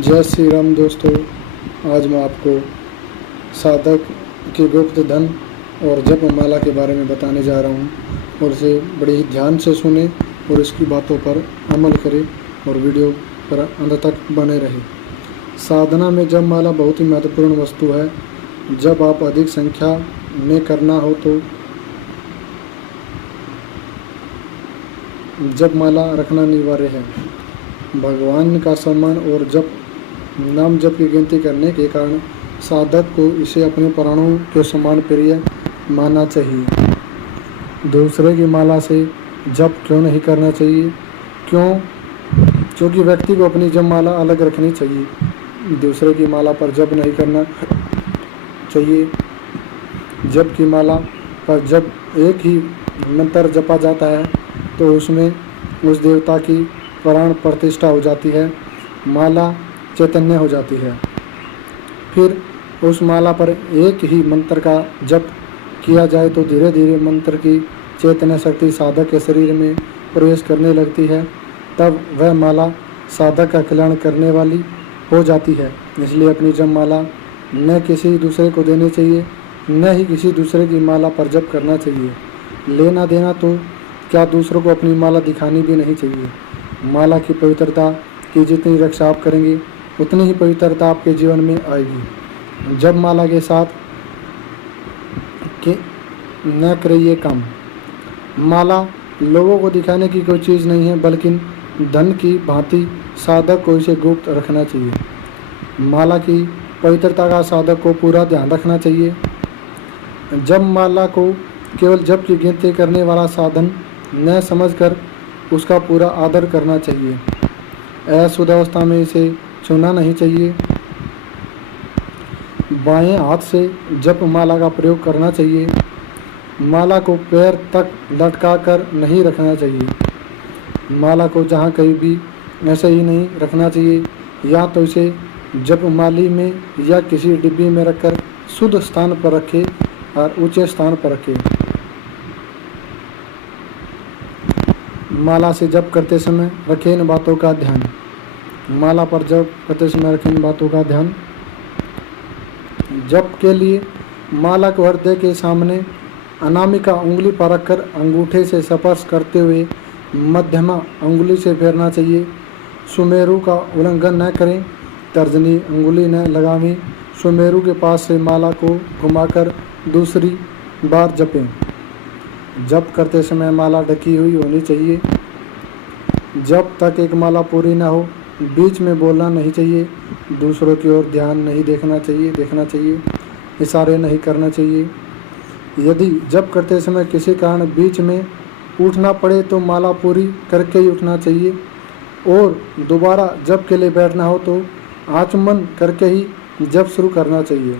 जय श्री राम दोस्तों। आज मैं आपको साधक की गुप्त धन और जप माला के बारे में बताने जा रहा हूँ और इसे बड़े ही ध्यान से सुने और इसकी बातों पर अमल करें और वीडियो पर अंत तक बने रहे। साधना में जप माला बहुत ही महत्वपूर्ण वस्तु है। जब आप अधिक संख्या में करना हो तो जप माला रखना अनिवार्य है। भगवान का सम्मान और जप नाम जप की गिनती करने के कारण साधक को इसे अपने प्राणों के समान प्रिय मानना चाहिए। दूसरे की माला से जप क्यों नहीं करना चाहिए? क्योंकि व्यक्ति को अपनी जप माला अलग रखनी चाहिए। दूसरे की माला पर जप नहीं करना चाहिए। जप की माला पर जब एक ही मंत्र जपा जाता है तो उसमें उस देवता की प्राण प्रतिष्ठा हो जाती है, माला चैतन्य हो जाती है। फिर उस माला पर एक ही मंत्र का जप किया जाए तो धीरे धीरे मंत्र की चैतन्य शक्ति साधक के शरीर में प्रवेश करने लगती है। तब वह माला साधक का कल्याण करने वाली हो जाती है। इसलिए अपनी जप माला न किसी दूसरे को देनी चाहिए, न ही किसी दूसरे की माला पर जप करना चाहिए। लेना देना तो क्या, दूसरों को अपनी माला दिखानी भी नहीं चाहिए। माला की पवित्रता की जितनी रक्षा आप करेंगे उतनी ही पवित्रता आपके जीवन में आएगी। जब माला के साथ कि न करिए काम। माला लोगों को दिखाने की कोई चीज़ नहीं है, बल्कि धन की भांति साधक को इसे गुप्त रखना चाहिए। माला की पवित्रता का साधक को पूरा ध्यान रखना चाहिए। जब माला को केवल जप की गिनती करने वाला साधन न समझकर उसका पूरा आदर करना चाहिए। अशुद्ध अवस्था में इसे छूना नहीं चाहिए। बाएं हाथ से जप माला का प्रयोग करना चाहिए। माला को पैर तक लटका कर नहीं रखना चाहिए। माला को जहाँ कहीं भी ऐसे ही नहीं रखना चाहिए, या तो इसे जप माली में या किसी डिब्बी में रखकर शुद्ध स्थान पर रखें और ऊंचे स्थान पर रखें। माला से जप करते समय रखें इन बातों का ध्यान। माला पर जप करते समय रखें इन बातों का ध्यान। जप के लिए माला को हृदय के सामने अनामिका उंगली पर रखकर अंगूठे से स्पर्श करते हुए मध्यमा उंगली से फेरना चाहिए। सुमेरु का उल्लंघन न करें, तर्जनी उंगली न लगावें। सुमेरु के पास से माला को घुमाकर दूसरी बार जपें। जप करते समय माला ढकी हुई होनी चाहिए। जब तक एक माला पूरी न हो बीच में बोलना नहीं चाहिए। दूसरों की ओर ध्यान नहीं देखना चाहिए। इशारे नहीं करना चाहिए। यदि जप करते समय किसी कारण बीच में उठना पड़े तो माला पूरी करके ही उठना चाहिए, और दोबारा जप के लिए बैठना हो तो आचमन करके ही जप शुरू करना चाहिए।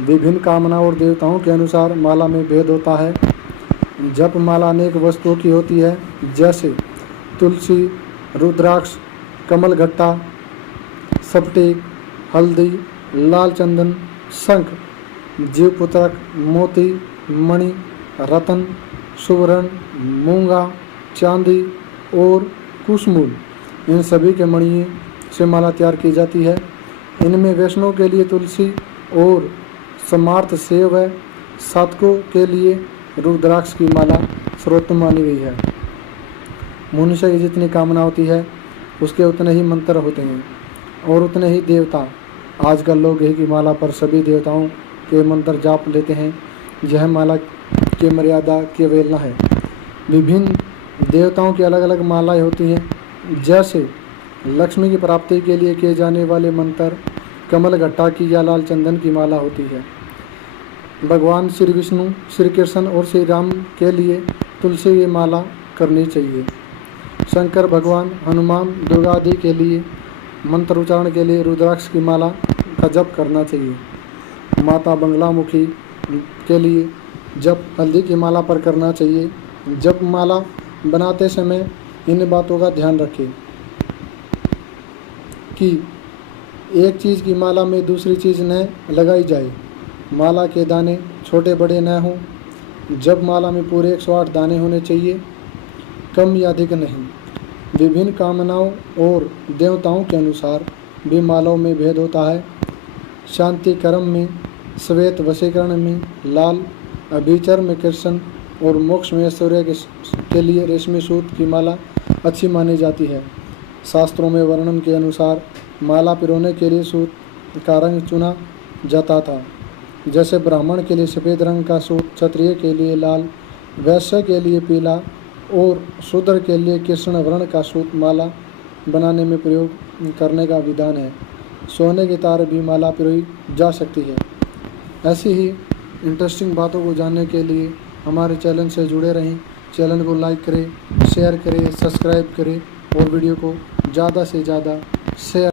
विभिन्न कामनाओं और देवताओं के अनुसार माला में भेद होता है। जप माला अनेक वस्तुओं की होती है, जैसे तुलसी, रुद्राक्ष, कमलगट्टा, स्फटिक, हल्दी, लाल चंदन, शंख, जीवपुत्रक, मोती, मणि, रतन, सुवर्ण, मूंगा, चांदी और कुसमूल, इन सभी के मणि से माला तैयार की जाती है। इनमें वैष्णव के लिए तुलसी और समार्थ सेव है। साधकों के लिए रुद्राक्ष की माला सर्वोत्तम मानी गई है। मनुष्य की जितनी कामना होती है उसके उतने ही मंत्र होते हैं और उतने ही देवता। आजकल लोग एक ही माला पर सभी देवताओं के मंत्र जाप लेते हैं। यह माला की मर्यादा की अवहेलना है। विभिन्न देवताओं की अलग अलग मालाएं होती हैं, जैसे लक्ष्मी की प्राप्ति के लिए किए जाने वाले मंत्र कमलगट्टा की या लाल चंदन की माला होती है। भगवान श्री विष्णु, श्री कृष्ण और श्री राम के लिए तुलसी की माला करनी चाहिए। शंकर भगवान, हनुमान, दुर्गा आदि के लिए मंत्र उच्चारण के लिए रुद्राक्ष की माला का जप करना चाहिए। माता बंगलामुखी के लिए जप हल्दी की माला पर करना चाहिए। जप माला बनाते समय इन बातों का ध्यान रखें कि एक चीज़ की माला में दूसरी चीज़ न लगाई जाए। माला के दाने छोटे बड़े न हों। जब माला में पूरे 108 दाने होने चाहिए, कम या अधिक नहीं। विभिन्न कामनाओं और देवताओं के अनुसार भी मालाओं में भेद होता है। शांति क्रम में श्वेत, वशीकरण में लाल, अभिचर में कृष्ण और मोक्ष में ऐश्वर्य के लिए रेशमी सूत की माला अच्छी मानी जाती है। शास्त्रों में वर्णन के अनुसार माला पिरोने के लिए सूत का रंग चुना जाता था। जैसे ब्राह्मण के लिए सफ़ेद रंग का सूत, क्षत्रिय के लिए लाल, वैश्य के लिए पीला और शूद्र के लिए कृष्ण वर्ण का सूत माला बनाने में प्रयोग करने का विधान है। सोने के तार भी माला पिरोई जा सकती है। ऐसी ही इंटरेस्टिंग बातों को जानने के लिए हमारे चैनल से जुड़े रहें। चैनल को लाइक करें, शेयर करें, सब्सक्राइब करें और वीडियो को ज़्यादा से ज़्यादा शेयर